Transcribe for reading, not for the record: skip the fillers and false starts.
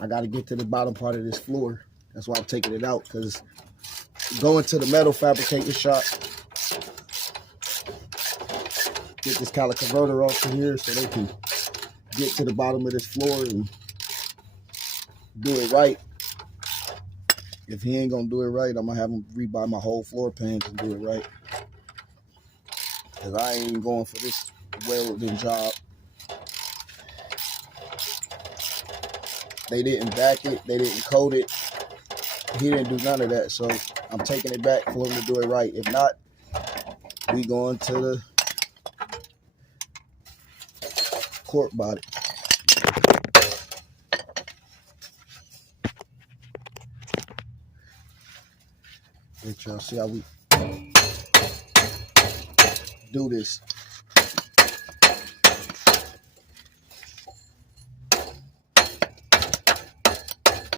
I got to get to the bottom part of this floor. That's why I'm taking it out, because going to the metal fabricating shop, get this kind of converter off of here so they can get to the bottom of this floor and do it right. If he ain't gonna do it right, I'm gonna have him rebuy my whole floor pans and do it right. Cause I ain't going for this welding job. They didn't back it, they didn't coat it. He didn't do none of that, so I'm taking it back for him to do it right. If not, we going to the court body. Let y'all see how we do this.